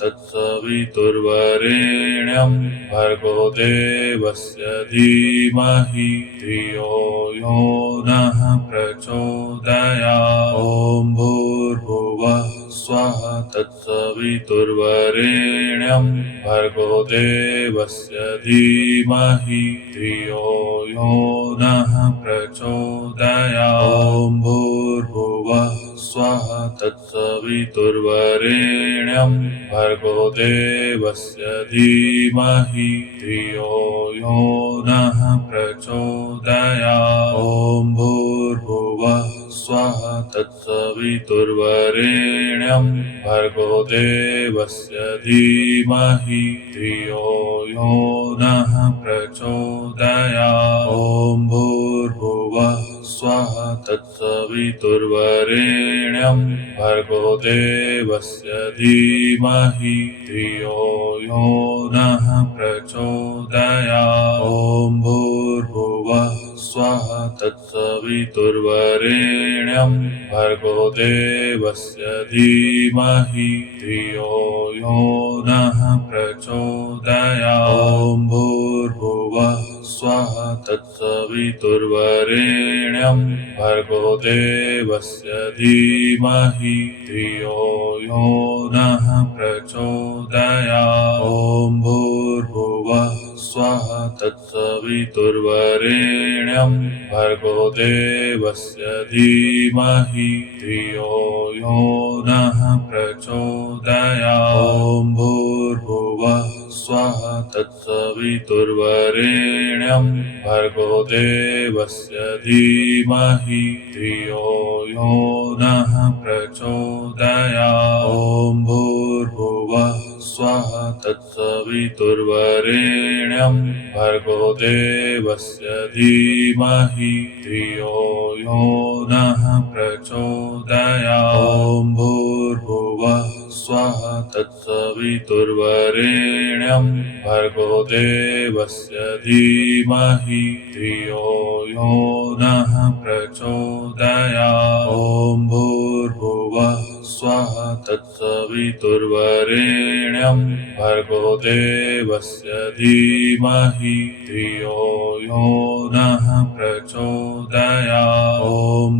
तत्सवितुर्वरेण्यं भर्गो देवस्य धीमहि धियो यो नः प्रचोदयात्। ॐ भूर्भुवः स्वः तत्सवितुर्वरेण्यं भर्गो देवस्य धीमहि धियो यो नः प्रचोदयात्। ॐ भूर्भुवः स्वः तत्सवितुर्वरेण्यं भर्गो देवस्य धीमहि धियो यो नः प्रचोदयात्। ॐ भूर्भुवः स्वः तत्सवितुर्वरेण्यं भर्गो देवस्य धीमहि धियो यो नः प्रचोदयात्। ॐ भूर्भुवः स्वः तत्सवितुर्वरेण्यं भर्गो देवस्य धीमहि धियो यो नः प्रचोदयात्। ॐ भूर्भुवः स्वः तत्सवितुर्वरेण्यं भर्गो देवस्य धीमहि धियो यो नः प्रचोदयात्। ॐ भूर्भुवः स्वः तत्सवितुर्वरेण्यं भर्गो देवस्य धीमहि धियो यो नः प्रचोदयात्। ॐ भूर्भुवः स्वः तत्सवितुर्वरेण्यं भर्गो देवस्य धीमहि धियो यो नः प्रचोदयात्। ॐ भूर्भुवः स्वः तत्सवितुर्वरेण्यं भर्गो देवस्य धीमहि धियो यो नः प्रचोदयात्। ॐ भूर्भुवः स्वः तत्सवितुर्वरेण्यं भर्गो देवस्य धीमहि धियो यो नः प्रचोदयात्। ॐ भूर्भुवः स्वः तत्सवितुर्वरेण्यं भर्गो देवस्य धीमहि धियो यो नः प्रचोदयात्। ॐ भूर्भुवः स्वः तत्सवितुर्वरेण्यं भर्गो देवस्य धीमहि धियो यो नः प्रचोदयात्। ॐ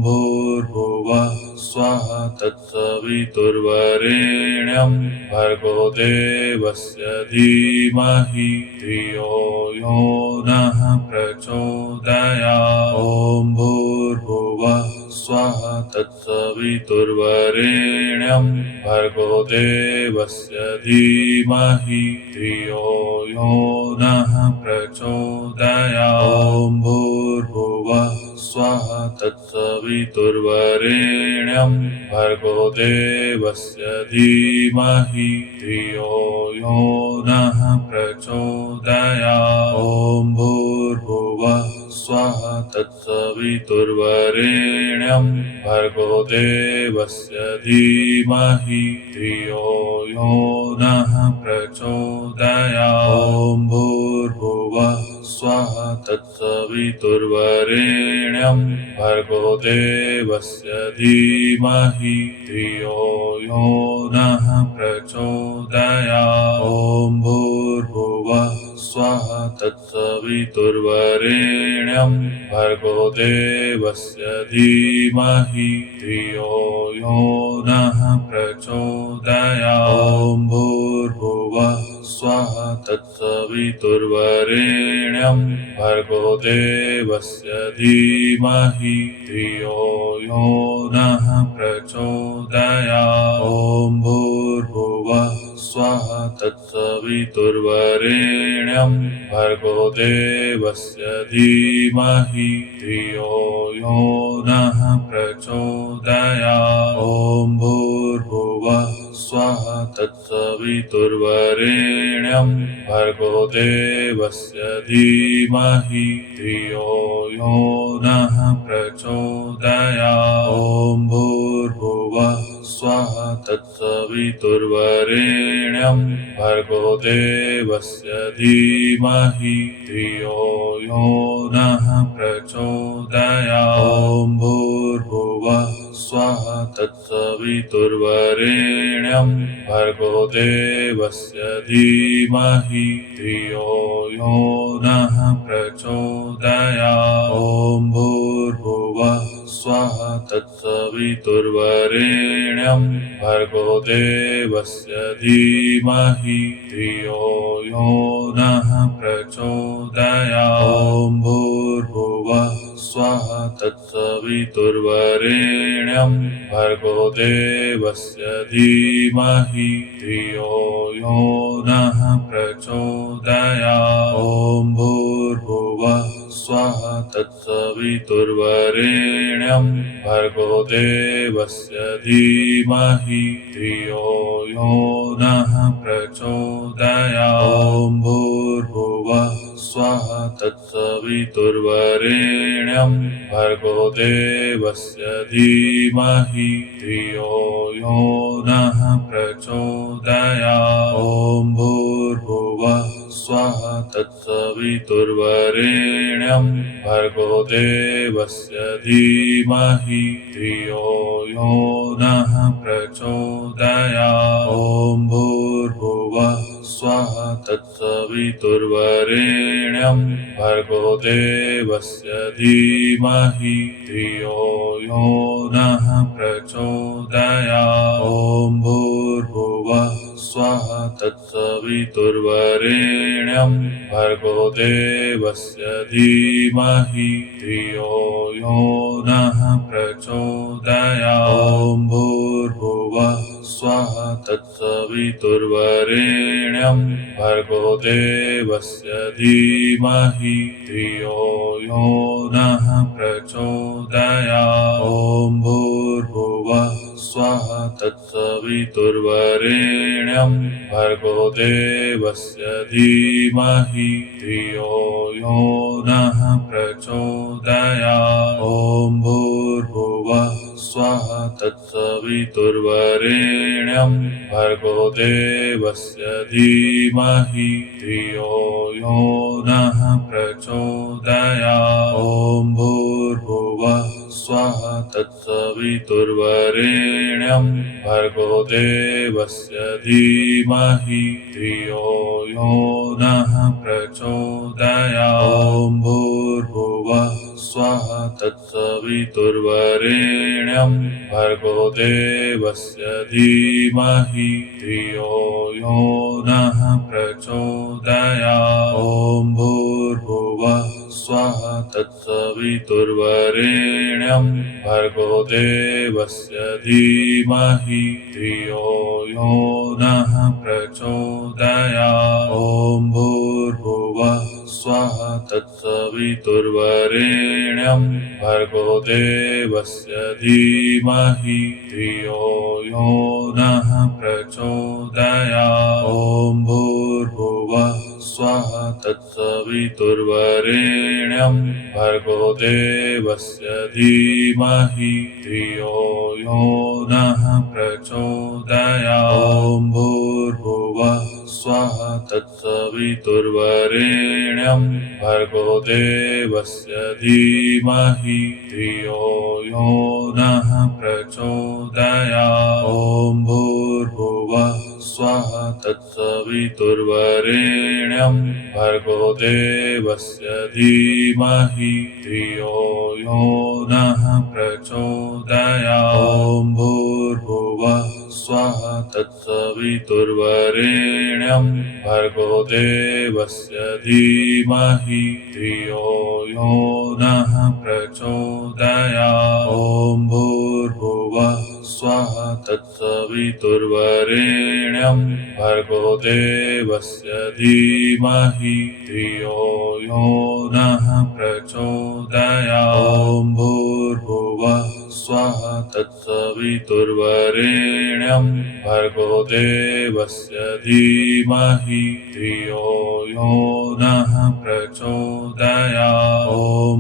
भूर्भुवः स्वः तत्सवितुर्वरेण्यं भर्गो देवस्य धीमहि धियो यो नः प्रचोदयात्। ॐ भूर्भुवः स्वः तत्सवितुर्वरेण्यं भर्गो देवस्य धीमहि धियो यो नः प्रचोदयात्। ॐ भूर्भुवः स्वः तत्सवितुर्वरेण्यं भर्गो देवस्य धीमहि धियो यो नः प्रचोदयात्। ॐ भूर्भुवः स्वः तत्सवितुर्वरेण्यं भर्गो देवस्य धीमहि धियो यो नः प्रचोदयात्। ॐ भूर्भुवः स्वः तत्सवितुर्वरेण्यं भर्गो देवस्य धीमहि धियो यो नः प्रचोदयात्। ॐ भूर्भुवः स्वः तत्सवितुर्वरेण्यं भर्गो देवस्य धीमहि धियो यो नः प्रचोदयात्। ॐ भूर्भुवः स्वः तत्सवितुर्वरेण्यं भर्गो देवस्य धीमहि धियो यो नः प्रचोदयात्। ॐ भूर्भुवः स्वः तत्सवितुर्वरेण्यं भर्गो देवस्य धीमहि धियो यो नः प्रचोदयात्। ॐ भूर्भुवः स्वः तत्सवितुर्वरेण्यं भर्गो देवस्य धीमहि धियो यो नः प्रचोदयात्। ॐ भूर्भुवः स्वः तत्सवितुर्वरेण्यं भर्गो देवस्य धीमहि धियो यो नः प्रचोदयात्। ॐ भूर्भुवः स्वः स्वाहा तत्सवितुर्वरेण्यं भर्गो देवस्य धीमहि धियो यो नः प्रचोदयात्। ॐ भूर्भुवः स्वः तत्सवितुर्वरेण्यं भर्गो देवस्य धीमहि धियो यो नः प्रचोदयात्। ॐ भूर्भुवः स्वः तत्सवितुर्वरेण्यं भर्गो देवस्य धीमहि धियो यो नः प्रचोदयात्। ॐ भूर्भुवः स्वः तत्सवितुर्वरेण्यं भर्गो देवस्य धीमहि धियो यो नः प्रचोदयात्। ॐ भूर्भुवः स्वः तत्सवितुर्वरेण्यं भर्गो देवस्य धीमहि धियो यो नः प्रचोदयात्। ॐ भूर्भुवः स्वः तत्सवितुर्वरेण्यं भर्गो देवस्य धीमहि धियो यो नः प्रचोदयात्। ॐ भूर्भुवः स्वः तत्सवितुर्वरेण्यं भर्गो देवस्य धीमहि धियो यो नः प्रचोदयात्। ॐ भूर्भुवः स्वः तत्सवितुर्वरेण्यं भर्गो देवस्य धीमहि धियो यो नः प्रचोदयात्। ॐ भूर्भुवः स्वः तत्सवितुर्वरेण्यं भर्गो देवस्य धीमहि धियो यो नः प्रचोदयात्। ॐ भूर्भुवः स्वः तत्सवितुर्वरेण्यं भर्गो देवस्य धीमहि धियो यो नः प्रचोदयात्। ॐ भूर्भुवः स्वः तत्सवितुर्वरेण्यं भर्गो देवस्य धीमहि धियो यो नः प्रचोदयात्। ॐ भूर्भुवः स्वः तत्सवितुर्वरेण्यं भर्गो देवस्य धीमहि धियो यो नः प्रचोदयात्। ॐ भूर्भुवः स्वः तत्सवितुर्वरेण्यं भर्गो देवस्य धीमहि धियो यो नः प्रचोदयात्। ॐ भूर्भुवः स्वः तत्सवितुर्वरेण्यं भर्गो देवस्य धीमहि धियो यो नः प्रचोदयात्। ॐ भूर्भुवः स्वः तत्सवितुर्वरेण्यं भर्गो देवस्य धीमहि धियो यो नः प्रचोदयात्। ॐ भूर्भुवः स्वः तत्सवितुर्वरेण्यं भर्गो देवस्य धीमहि धियो यो नः प्रचोदयात्। ॐ भूर्भुवः स्वः तत्सवितुर्वरेण्यं भर्गो देवस्य धीमहि धियो यो नः प्रचोदयात्। ॐ भूर्भुवः स्वः तत्सवितुर्वरेण्यं भर्गो देवस्य धीमहि धियो यो नः प्रचोदयात्। ॐ भूर्भुवः स्वः तत्सवितुर्वरेण्यं भर्गो देवस्य धीमहि धियो यो नः प्रचोदयात्। ॐ भूर्भुवः स्वः तत्सवितुर्वरेण्यं भर्गो देवस्य धीमहि धियो यो नः प्रचोदयात्। ॐ भूर्भुवः स्वः तत्सवितुर्वरेण्यं भर्गो देवस्य धीमहि धियो यो नः प्रचोदयात्। ॐ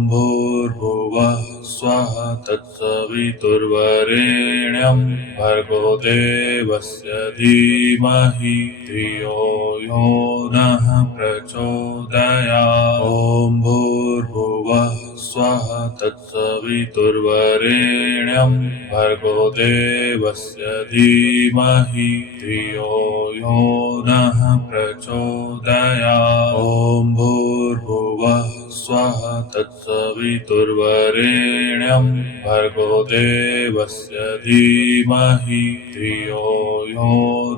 भूर्भुवः स्वः तत्सवितुर्वरेण्यं भर्गो देवस्य धीमहि धियो यो नः प्रचोदयात्। ॐ भूर्भुवः स्वाहा तत्सवितुर्वरेण्यं भर्गो देवस्य धीमहि धियो यो नः प्रचोदयात्। ॐ भूर्भुवः स्वः तत्सवितुर्वरेण्यं भर्गो देवस्य धीमहि धियो यो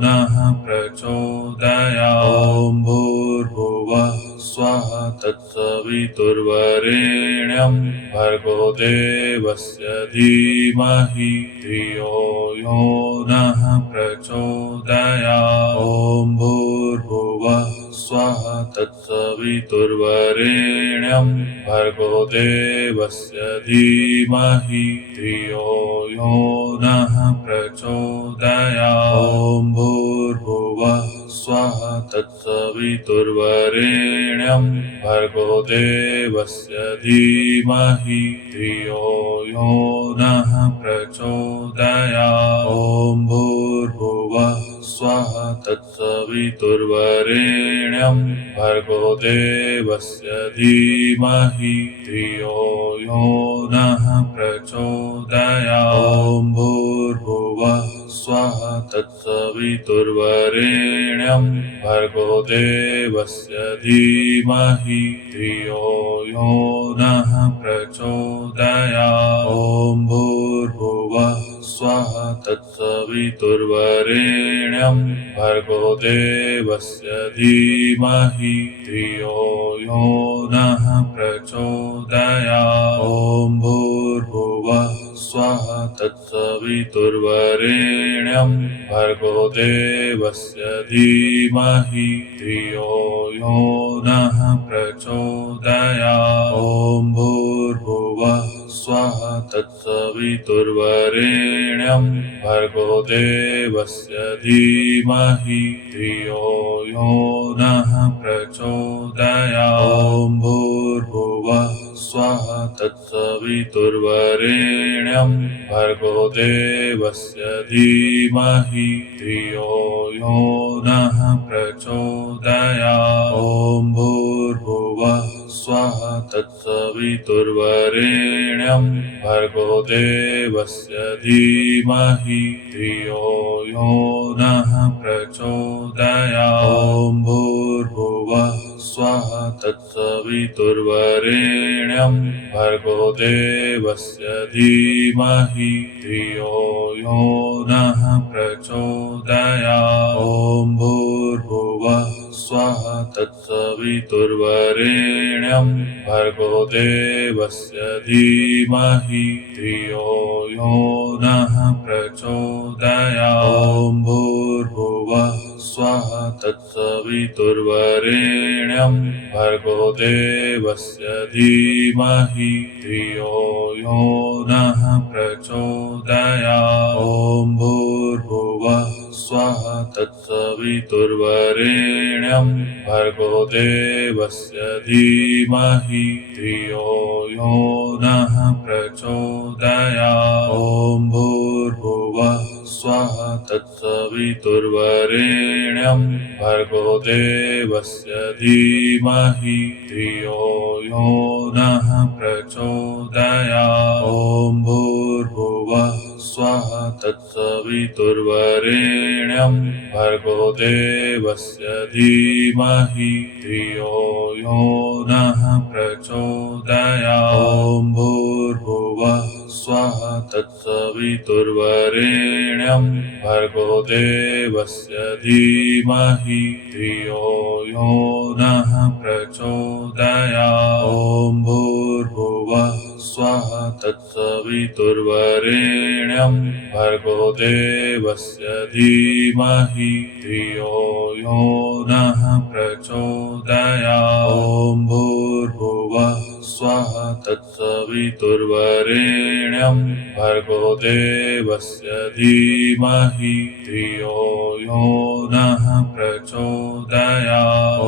नः प्रचोदयात्। ॐ भूर्भुवः स्वः तत्सवितुर्वरेण्यं भर्गो देवस्य धीमहि धियो यो नः प्रचोदयात्। ॐ भूर्भुवः स्वः तत्सवितुर्वरेण्यं भर्गो देवस्य धीमहि धियो यो नः प्रचोदयात्। ॐ भूर्भुवः स्वः तत्सवितुर्वरेण्यं भर्गो देवस्य धीमहि धियो यो नः प्रचोदयात्। ॐ भूर्भुवः स्वः तत्सवितुर्वरेण्यं भर्गो देवस्य धीमहि धियो यो नः प्रचोदयात्। ॐ भूर्भुवः स्वः तत्सवितुर्वरेण्यं भर्गो देवस्य धीमहि धियो यो नः प्रचोदयात्। ॐ भूर्भुवः स्वः तत्सवितुर्वरेण्यं भर्गो देवस्य धीमहि धियो यो नः प्रचोदयात्। ॐ भूर्भुवः स्वः तत्सवितुर्वरेण्यं भर्गो देवस्य धीमहि धियो यो नः प्रचोदयात्। ॐ भूर्भुवः स्वः तत्सवितुर्वरेण्यं भर्गो देवस्य धीमहि धियो यो नः प्रचोदयात्। ॐ भूर्भुवः स्वः तत्सवितुर्वरेण्यं भर्गो देवस्य धीमहि धियो यो नः प्रचोदयात्। ॐ भूर्भुवः स्वः तत्सवितुर्वरेण्यं भर्गो देवस्य धीमहि धियो यो नः प्रचोदयात्। ॐ भूर्भुवः स्वः तत्सवितुर्वरेण्यं भर्गो देवस्य धीमहि धियो यो नः प्रचोदयात्। ॐ भूर्भुवः स्वः तत्सवितुर्वरेण्यं भर्गो देवस्य धीमहि धियो यो नः प्रचोदयात्। ॐ भूर्भुवः स्वः तत्सवितुर्वरेण्यं भर्गो देवस्य धीमहि धियो यो नः प्रचोदयात्। ॐ भूर्भुवः स्वः तत्सवितुर्वरेण्यं भर्गो देवस्य धीमहि धियो यो नः प्रचोदयात्। ॐ भूर्भुवः स्वः तत्सवितुर्वरेण्यं भर्गो देवस्य धीमहि धियो यो नः प्रचोदयात्। ॐ भूर्भुवः स्वः तत्सवितुर्वरेण्यं भर्गो देवस्य धीमहि धियो यो नः प्रचोदयात्। ॐ भूर्भुवः स्वः तत्सवितुर्वरेण्यं भर्गो देवस्य धीमहि धियो यो नः प्रचोदयात्। ॐ भूर्भुवः स्वः तत्सवितुर्वरेण्यं भर्गो देवस्य धीमहि धियो यो नः प्रचोदयात्। ॐ भूर्भुवः स्वः तत्सवितुर्वरेण्यं भर्गो देवस्य धीमहि धियो यो नः प्रचोदयात्। ॐ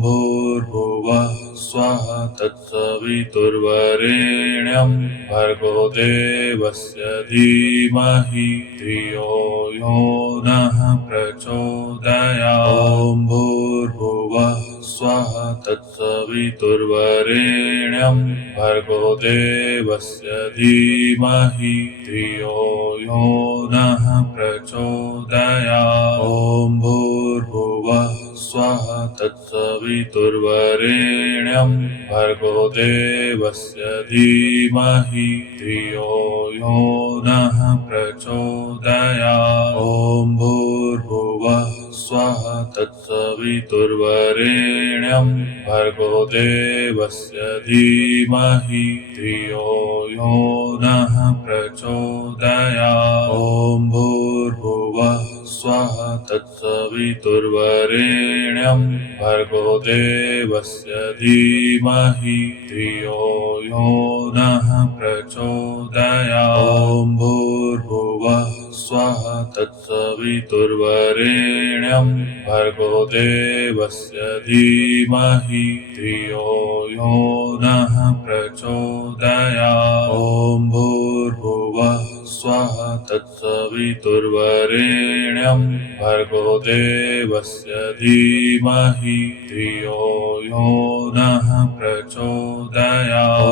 भूर्भुवः स्वः तत्सवितुर्वरेण्यं भर्गो देवस्य धीमहि धियो यो नः प्रचोदयात्। ॐ भूर्भुवः स्वः तत्सवितुर्वरेण्यं भर्गो देवस्य धीमहि धियो यो नः प्रचोदयात् ॐ भूर्भुवः स्वः तत्सवितुर्वरेण्यं भर्गो देवस्य धीमहि धियो यो नः प्रचोदयात् ॐ भूर्भुवः स्वः तत्सवितुर्वरेण्यं भर्गो देवस्य धीमहि धियो यो नः प्रचोदयात् ॐ भूर्भुवः स्वः तत्सवितुर्वरेण्यं भर्गो देवस्य धीमहि धियो यो नः प्रचोदयात् ॐ भूर्भुवः स्वः तत्सवितुर्वरेण्यं भर्गो देवस्य धीमहि धियो यो नः प्रचोदयात् ॐ भूर्भुवः स्वः तत्सवितुर्वरेण्यं भर्गो देवस्य धीमहि धियो यो नः प्रचोदयात् ॐ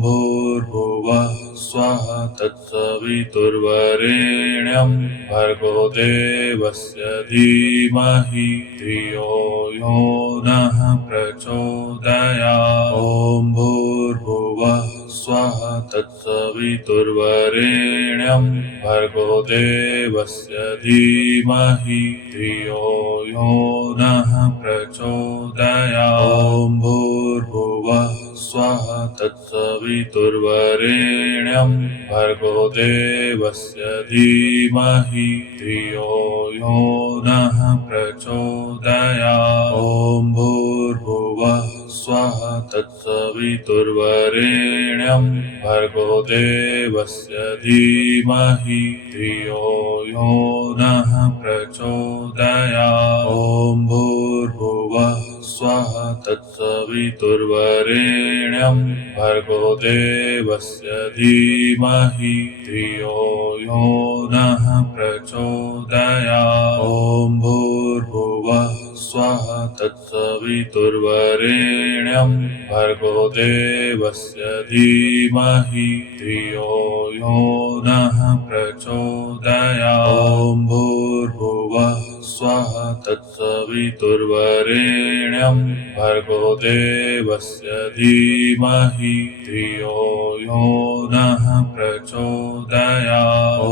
भूर्भुवः स्वः तत्सवितुर्वरेण्यं भर्गो देवस्य धीमहि धियो यो नः प्रचोदयात् ॐ भूर्भुवः स्वः तत्सवितुर्वरेण्यं भर्गो देवस्य धीमहि धियो यो नः प्रचोदयात् ॐ भूर्भुवः स्वः तत्सवितुर्वरेण्यं भर्गो देवस्य धीमहि धियो यो नः प्रचोदयात् ॐ भूर्भुवः स्वः तत्सवितुर्वरेण्यं भर्गो देवस्य धीमहि धियो यो नः प्रचोदयात् ॐ भूर्भुवः स्वः तत्सवितुर्वरेण्यं भर्गो देवस्य धीमहि धियो यो नः प्रचोदयात् ॐ भूर्भुवः स्वः तत्सवितुर्वरेण्यं भर्गो देवस्य धीमहि धियो यो नः प्रचोदयात् ॐ भूर्भुवः स्वः तत्सवितुर्वरेण्यं भर्गो देवस्य धीमहि धियो यो नः प्रचोदयात् ॐ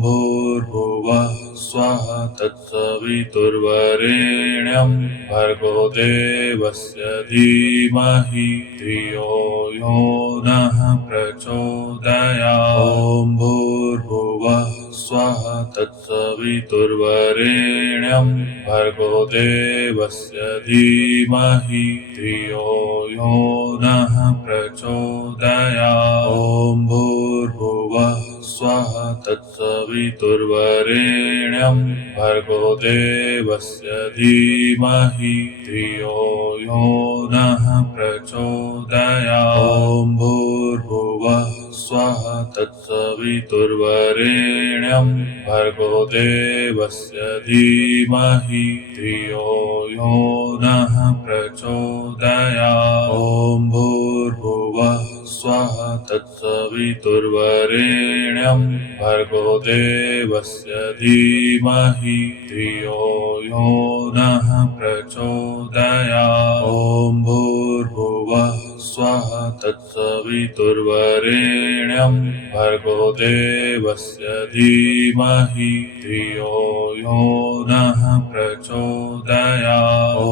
भूर्भुवः स्वः तत्सवितुर्वरेण्यं भर्गो देवस्य धीमहि धियो यो नः प्रचोदयात् ॐ भूर्भुवः स्वः तत्सवितुर्वरेण्यं भर्गो देवस्य धीमहि धियो यो नः प्रचोदयात् ॐ भूर्भुवः स्वः तत्सवितुर्वरेण्यं भर्गो देवस्य धीमहि धियो यो नः प्रचोदयात् ॐ भूर्भुवः स्वः तत्सवितुर्वरेण्यं भर्गो देवस्य धीमहि धियो यो नः प्रचोदयात् ॐ भूर्भुवः स्वः तत्सवितुर्वरेण्यं भर्गो देवस्य धीमहि धियो यो नः प्रचोदयात् ॐ भूर्भुवः स्वः तत्सवितुर्वरेण्यं भर्गो देवस्य धीमहि धियो यो नः प्रचोदयात् ॐ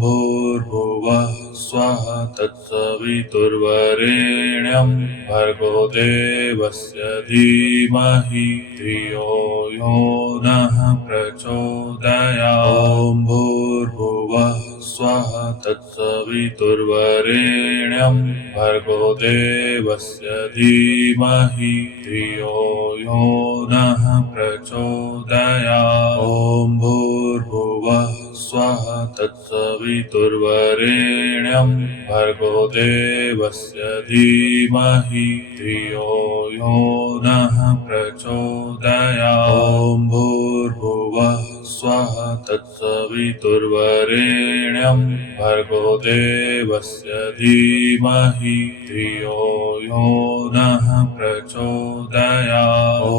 भूर्भुवः स्वः तत्सवितुर्वरेण्यं भर्गो देवस्य धीमहि धियो यो नः प्रचोदयात् ॐ भूर्भुवः स्वः तत्सवितुर्वरेण्यं भर्गो देवस्य धीमहि धियो यो नः प्रचोदयात् ॐ भूर्भुवः स्वः तत्सवितुर्वरेण्यं भर्गो देवस्य धीमहि धियो यो नः प्रचोदयात् ॐ भूर्भुवः भूर्भुवः स्वः तत्सवितुर्वरेण्यं भर्गो देवस्य धीमहि धियो यो नः प्रचोदयात् ॐ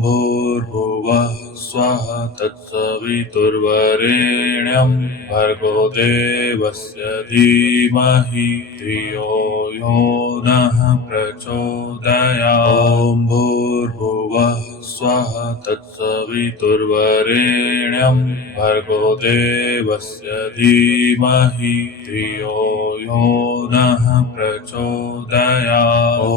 भूर्भुवः स्वः तत्सवितुर्वरेण्यं भर्गो देवस्य धीमहि धियो यो नः प्रचोदयात् ॐ भूर्भुवः स्वः तत्सवितुर्वरेण्यं भर्गो देवस्य धीमहि धियो यो नः प्रचोदयात् ॐ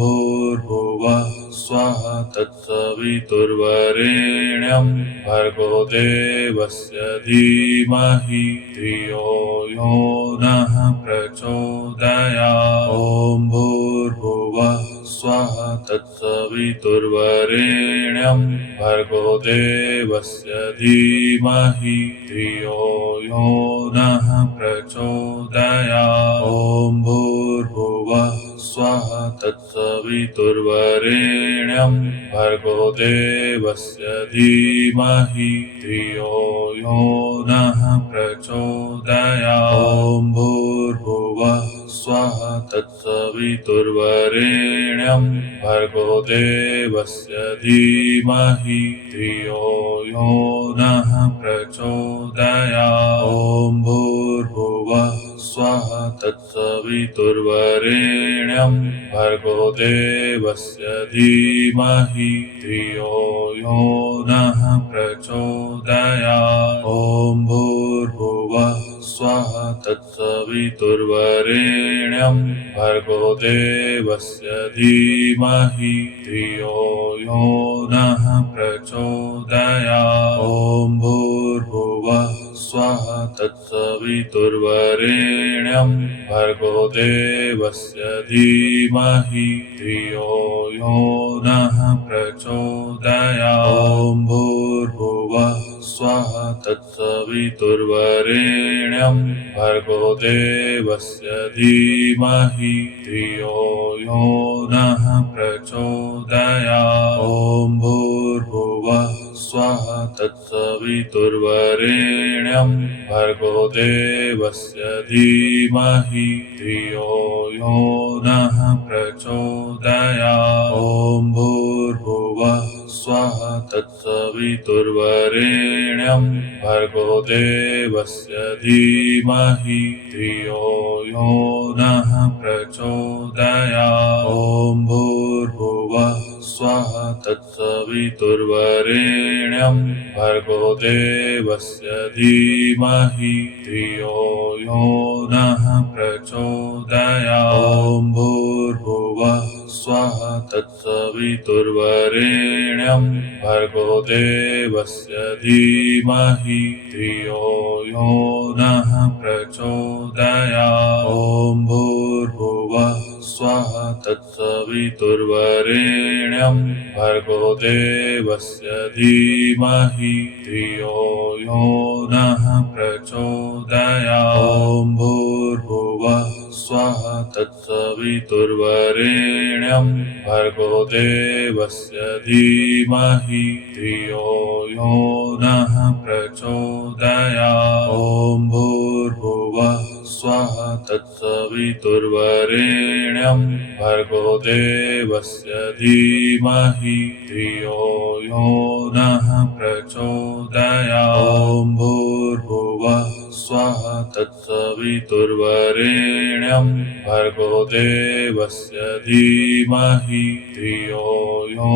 भूर्भुवः स्वः तत्सवितुर्वरेण्यं भर्गो देवस्य धीमहि धियो यो नः प्रचोदयात् ॐ भूर्भुवः स्वः तत्सवितुर्वरेण्यं भर्गो देवस्य धीमहि धियो यो नः प्रचोदयात् ॐ भूर्भुवः स्वः तत्सवितुर्वरेण्यं भर्गो देवस्य धीमहि धियो यो नः प्रचोदयात् ॐ भूर्भुवः स्वः तत्सवितुर्वरेण्यं भर्गो देवस्य धीमहि धियो यो नः प्रचोदयात् ॐ भूर्भुवः स्वः तत्सवितुर्वरेण्यं भर्गो देवस्य धीमहि धियो यो नः प्रचोदयात् ॐ भूर्भुवः स्वः तत्सवितुर्वरेण्यं भर्गो देवस्य धीमहि धियो यो नः प्रचोदयात् ॐ भूर्भुवः स्वः तत्सवितुर्वरेण्यं भर्गो देवस्य धीमहि धियो यो नः प्रचोदयात् ॐ भूर्भुवः स्वः तत्सवितुर्वरेण्यं भर्गो देवस्य धीमहि धियो यो नः प्रचोदयात् ॐ भूर्भुवः स्वः तत्सवितुर्वरेण्यं भर्गो देवस्य धीमहि धियो यो नः प्रचोदयात् ॐ भूर्भुवः स्वः तत्सवितुर्वरेण्यं भर्गो देवस्य धीमहि धियो यो नः प्रचोदयात् ॐ भूर्भुवः स्वः तत्सवितुर्वरेण्यं भर्गो देवस्य धीमहि धियो यो नः प्रचोदयात् ॐ भूर्भुवः स्वः तत्सवितुर्वरेण्यं भर्गो देवस्य धीमहि धियो यो नः प्रचोदयात् ॐ भूर्भुवः स्वः तत्सवितुर्वरेण्यं भर्गो देवस्य धीमहि धियो यो नः प्रचोदयात् ॐ भूर्भुवः स्वः तत्सवितुर्वरेण्यं भर्गो देवस्य धीमहि धियो यो नः प्रचोदयात् ॐ भूर्भुवः स्वः तत्सवितुर्वरेण्यं भर्गो देवस्य धीमहि धियो यो नः प्रचोदयात् ॐ भूर्भुवः स्वः तत्सवितुर्वरेण्यं भर्गो देवस्य धीमहि धियो यो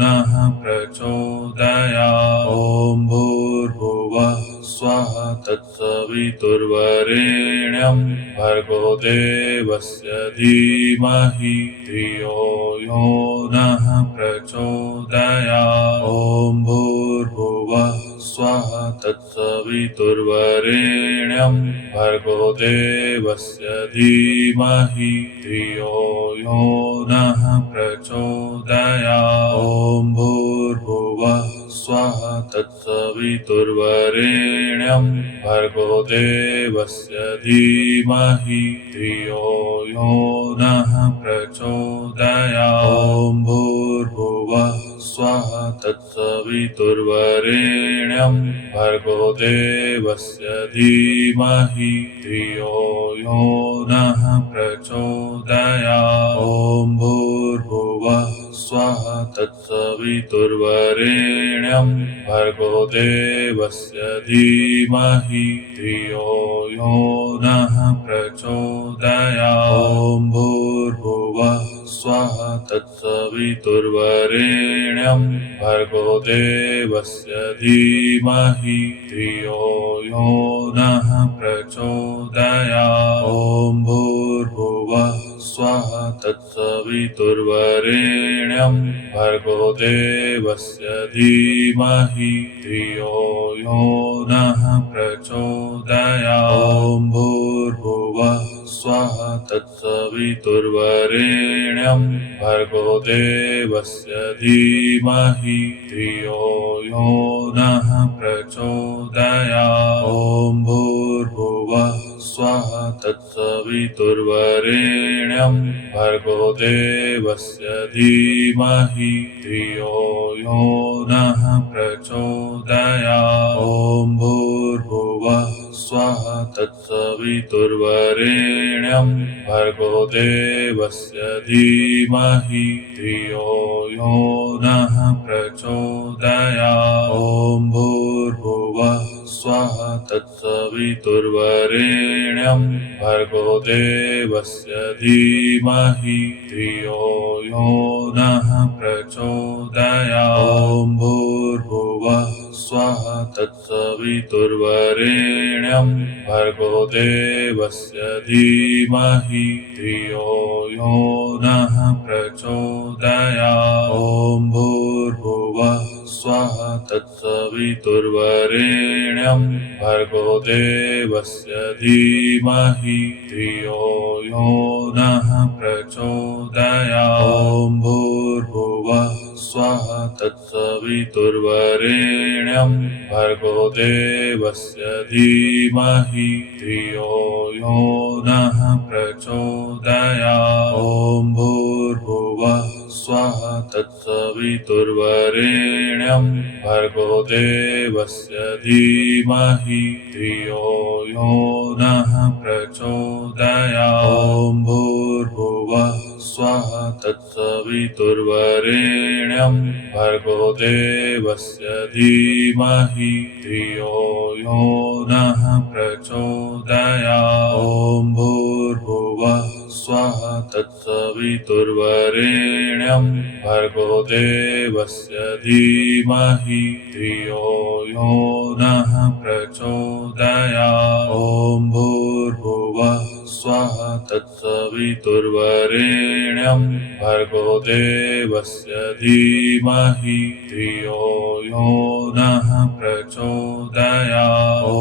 नः प्रचोदयात् ॐ भूर्भुवः स्वः तत्सवितुर्वरेण्यं भर्गो देवस्य धीमहि धियो यो नः प्रचोदयात् ॐ भूर्भुवः स्वः तत्सवितुर्वरेण्यं भर्गो देवस्य धीमहि धियो यो नः प्रचोदयात् ॐ भूर्भुवः स्वः तत्सवितुर्वरेण्यं भर्गो देवस्य धीमहि धियो यो नः प्रचोदयात् ॐ भूर्भुवः स्वाहा तत्सवितुर्वरेण्यं भर्गो देवस्य धीमहि धियो यो नः प्रचोदयात्। ॐ भूर्भुवः स्वः तत्सवितुर्वरेण्यं भर्गो देवस्य धीमहि धियो यो नः प्रचोदयात्। ॐ भूर्भुवः स्वः तत्सवितुर्वरेण्यं भर्गो देवस्य धीमहि धियो यो नः प्रचोदयात्। ॐ भूर्भुवः स्वः तत्सवितुर्वरेण्यं भर्गो देवस्य धीमहि धियो यो नः प्रचोदयात्। ॐ भूर्भुवः स्वः तत्सवितुर्वरेण्यं भर्गो देवस्य धीमहि धियो यो नः प्रचोदयात्। ॐ भूर्भुवः स्वः तत्सवितुर्वरेण्यं भर्गो देवस्य धीमहि धियो यो नः प्रचोदयात्। ॐ भूर्भुवः स्वः तत्सवितुर्वरेण्यं भर्गो देवस्य धीमहि धियो यो नः प्रचोदयात्। ॐ भूर्भुवः स्वः तत्सवितुर्वरेण्यं भर्गो देवस्य धीमहि धियो यो नः प्रचोदयात्। ॐ भूर्भुवः स्वः तत्सवितुर्वरेण्यं भर्गो देवस्य धीमहि धियो यो नः प्रचोदयात्। ॐ भूर्भुवः स्वः तत्सवितुर्वरेण्यं भर्गो देवस्य धीमहि धियो यो नः प्रचोदयात्। ॐ भूर्भुवः स्वः तत्सवितुर्वरेण्यं भर्गो देवस्य धीमहि धियो यो नः प्रचोदयात्। ॐ भूर्भुवः स्वः तत्सवितुर्वरेण्यं भर्गो देवस्य धीमहि धियो यो नः प्रचोदयात्। ॐ भूर्भुवः स्वः तत्सवितुर्वरेण्यं भर्गो देवस्य धीमहि धियो यो नः प्रचोदयात्। ॐ भूर्भुवः स्वः तत्सवितुर्वरेण्यं भर्गो देवस्य धीमहि धियो यो नः प्रचोदयात्। ॐ भूर्भुवः स्वः तत्सवितुर्वरेण्यं भर्गो देवस्य धीमहि धियो यो नः प्रचोदयात्। ॐ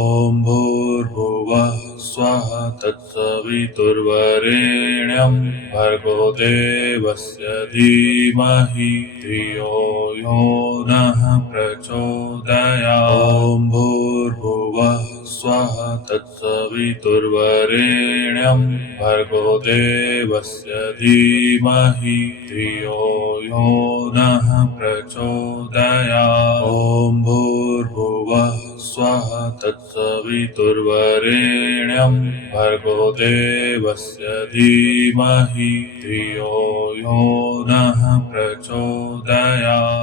भूर्भुवः स्वः तत्सवितुर्वरेण्यं भर्गो देवस्य धीमहि धियो यो नः प्रचोदयात्। ॐ भूर्भुवः स्वः तत्सवितुर्वरेण्यं भर्गो देवस्य धीमहि धियो यो नः प्रचोदयात्। ॐ भूर्भुवः स्वः तत्सवितुर्वरेण्यं भर्गो देवस्य धीमहि धियो यो नः प्रचोदयात्।